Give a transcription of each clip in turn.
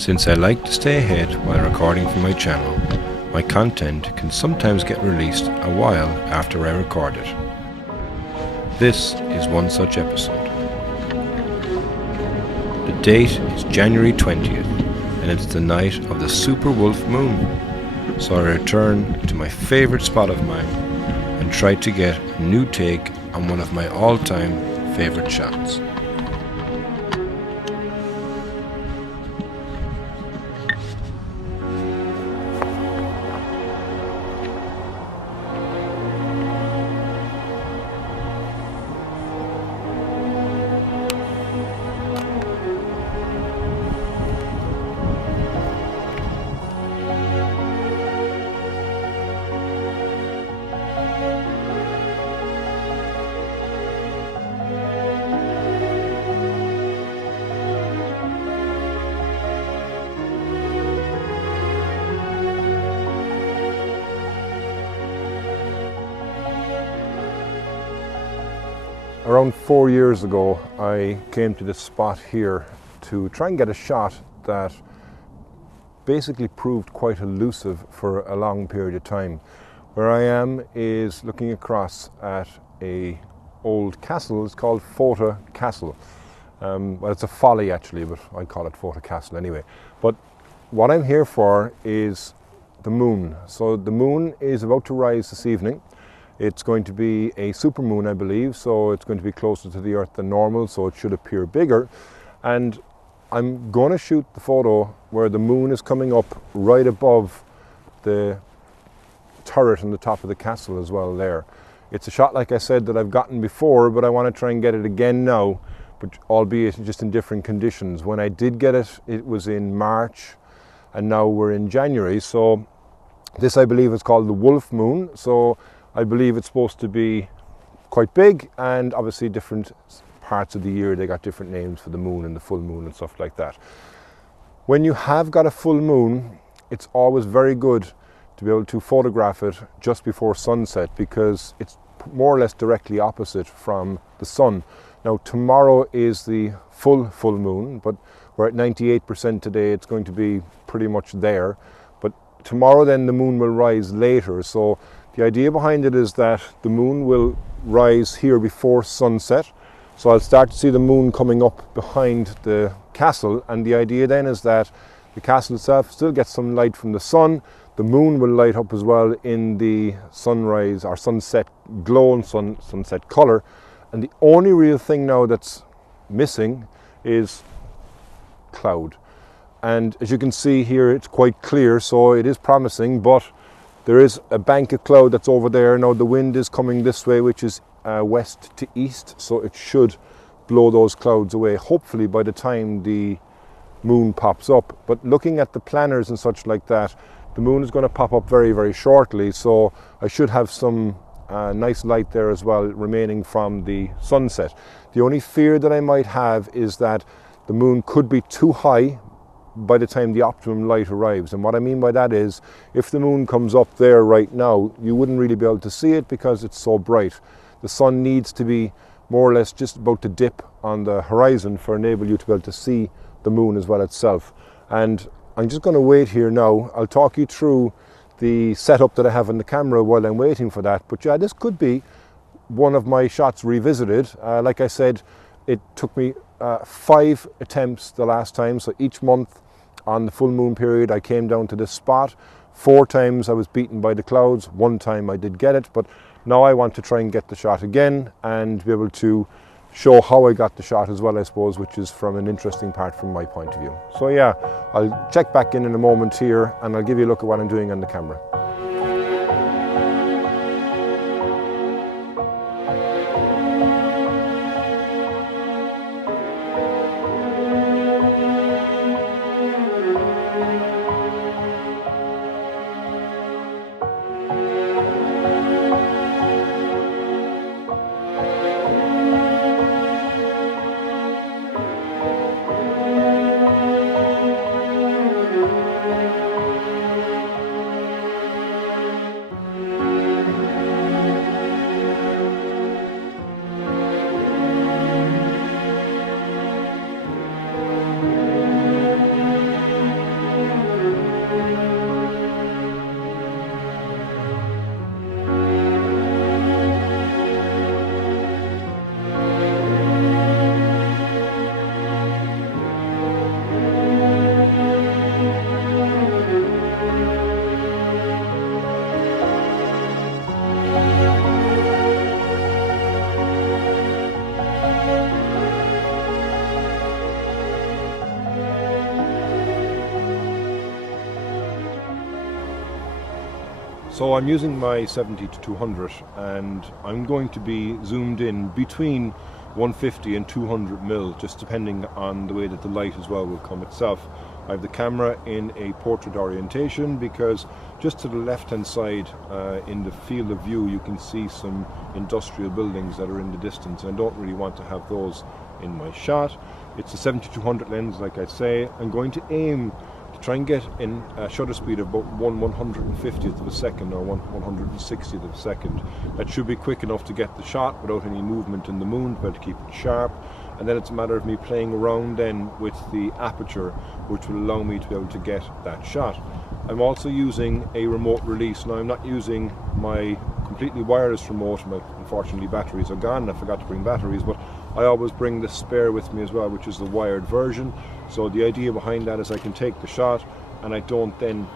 Since I like to stay ahead while recording for my channel, my content can sometimes get released a while after I record it. This is one such episode. The date is January 20th and it's the night of the super wolf moon. So I return to my favourite spot of mine and try to get a new take on one of my all-time favourite shots. Around 4 years ago, I came to this spot here to try and get a shot that basically proved quite elusive for a long period of time. Where I am is looking across at a old castle. It's called FOLLY Castle. Well, it's a FOLLY actually, but I call it FOLLY Castle anyway. But what I'm here for is the moon. So the moon is about to rise this evening. It's going to be a supermoon, I believe, so it's going to be closer to the Earth than normal, so it should appear bigger. And I'm going to shoot the photo where the moon is coming up right above the turret on the top of the castle as well there. It's a shot, like I said, that I've gotten before, but I want to try and get it again now, but albeit just in different conditions. When I did get it, it was in March, and now we're in January. So this, I believe, is called the wolf moon. So I believe it's supposed to be quite big, and obviously different parts of the year they got different names for the moon and the full moon and stuff like that. When you have got a full moon, it's always very good to be able to photograph it just before sunset, because it's more or less directly opposite from the sun. Now tomorrow is the full moon, but we're at 98% today. It's going to be pretty much there, but tomorrow then the moon will rise later. So the idea behind it is that the moon will rise here before sunset. So I'll start to see the moon coming up behind the castle, and the idea then is that the castle itself still gets some light from the sun. The moon will light up as well in the sunrise or sunset glow and sunset colour. And the only real thing now that's missing is cloud. And as you can see here, it's quite clear, so it is promising, but there is a bank of cloud that's over there. Now the wind is coming this way, which is west to east, so it should blow those clouds away, hopefully by the time the moon pops up. But looking at the planners and such like that, the moon is going to pop up very, very shortly, so I should have some nice light there as well remaining from the sunset. The only fear that I might have is that the moon could be too high by the time the optimum light arrives. And what I mean by that is, if the moon comes up there right now, you wouldn't really be able to see it because it's so bright. The sun needs to be more or less just about to dip on the horizon for enable you to be able to see the moon as well itself. And I'm just going to wait here now. I'll talk you through the setup that I have on the camera while I'm waiting for that. But yeah, this could be one of my shots revisited. Like I said, it took me 5 attempts the last time, so each month on the full moon period I came down to this spot. 4 times I was beaten by the clouds, 1 time I did get it, but now I want to try and get the shot again and be able to show how I got the shot as well, I suppose, which is from an interesting part from my point of view. So yeah, I'll check back in a moment here and I'll give you a look at what I'm doing on the camera. So I'm using my 70 to 200 and I'm going to be zoomed in between 150 and 200 mil, just depending on the way that the light as well will come itself. I have the camera in a portrait orientation because just to the left hand side in the field of view you can see some industrial buildings that are in the distance, and I don't really want to have those in my shot. It's a 70-200 lens, like I say. I'm going to aim to try and get in a shutter speed of about 1/150th of a second or 1/160th of a second. That should be quick enough to get the shot without any movement in the moon, but to keep it sharp. And then it's a matter of me playing around then with the aperture, which will allow me to be able to get that shot. I'm also using a remote release. Now I'm not using my completely wireless remote. Unfortunately batteries are gone. I forgot to bring batteries, but I always bring the spare with me as well, which is the wired version. So the idea behind that is I can take the shot and I don't then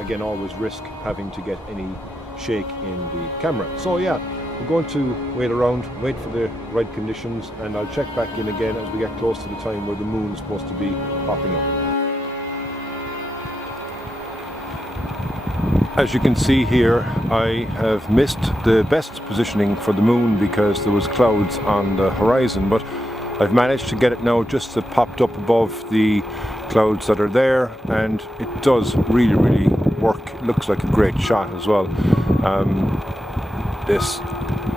again always risk having to get any shake in the camera. So yeah, we're going to wait around, wait for the right conditions, and I'll check back in again as we get close to the time where the moon is supposed to be popping up. As you can see here, I have missed the best positioning for the moon because there was clouds on the horizon, but I've managed to get it now just popped up above the clouds that are there, and it does really work. It looks like a great shot as well. This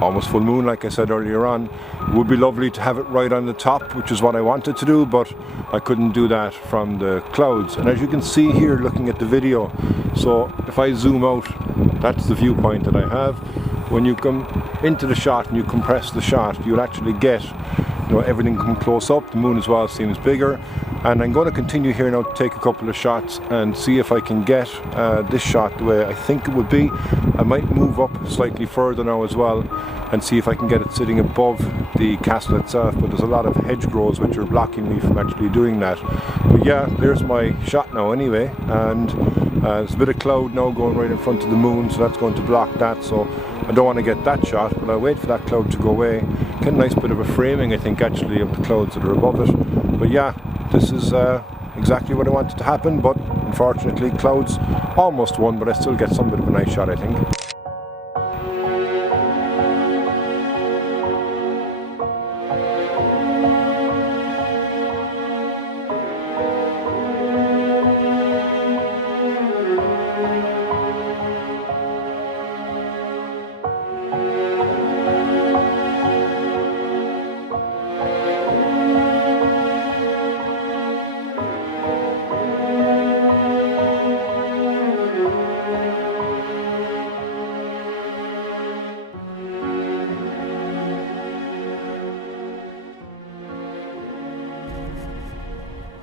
almost full moon, like I said earlier on, would be lovely to have it right on the top, which is what I wanted to do, but I couldn't do that from the clouds. And as you can see here looking at the video, so if I zoom out, that's the viewpoint that I have. When you come into the shot and you compress the shot, you'll actually get, you know, everything come close up. The moon as well seems bigger, and I'm going to continue here now to take a couple of shots and see if I can get this shot the way I think it would be. I might move up slightly further now as well and see if I can get it sitting above the castle itself, but there's a lot of hedgerows which are blocking me from actually doing that. But yeah, there's my shot now anyway, and there's a bit of cloud now going right in front of the moon, so that's going to block that, so I don't want to get that shot, but I'll wait for that cloud to go away. Get a nice bit of a framing, I think, actually, of the clouds that are above it. But yeah, this is exactly what I wanted to happen, but unfortunately clouds almost won, but I still get some bit of a nice shot, I think.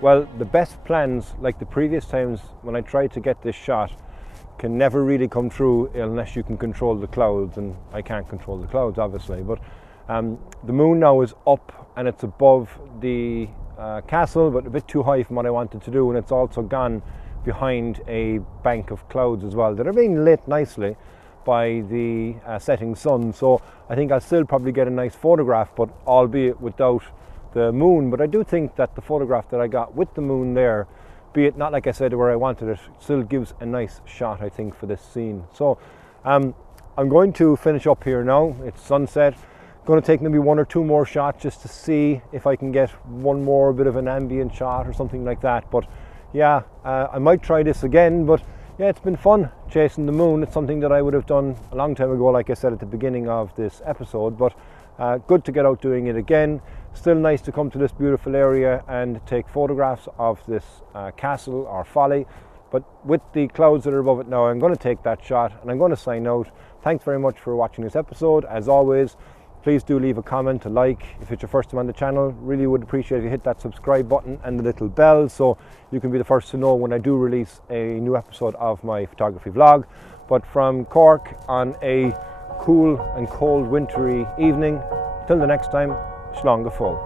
Well, the best plans, like the previous times when I tried to get this shot, can never really come true unless you can control the clouds, and I can't control the clouds obviously. But the moon now is up and it's above the castle, but a bit too high from what I wanted to do, and it's also gone behind a bank of clouds as well that are being lit nicely by the setting sun. So I think I'll still probably get a nice photograph, but albeit without the moon. But I do think that the photograph that I got with the moon there, be it not like I said where I wanted it, still gives a nice shot, I think, for this scene. So I'm going to finish up here now. It's sunset. Going to take maybe one or two more shots just to see if I can get one more bit of an ambient shot or something like that. But yeah, I might try this again. But yeah, it's been fun chasing the moon. It's something that I would have done a long time ago, like I said at the beginning of this episode, but good to get out doing it again. Still nice to come to this beautiful area and take photographs of this castle or folly, but with the clouds that are above it now, I'm going to take that shot and I'm going to sign out. Thanks very much for watching this episode. As always, please do leave a comment, a like if it's your first time on the channel. Really would appreciate if you hit that subscribe button and the little bell so you can be the first to know when I do release a new episode of my photography vlog. But from Cork on a cool and cold wintry evening, till the next time, Slán go full.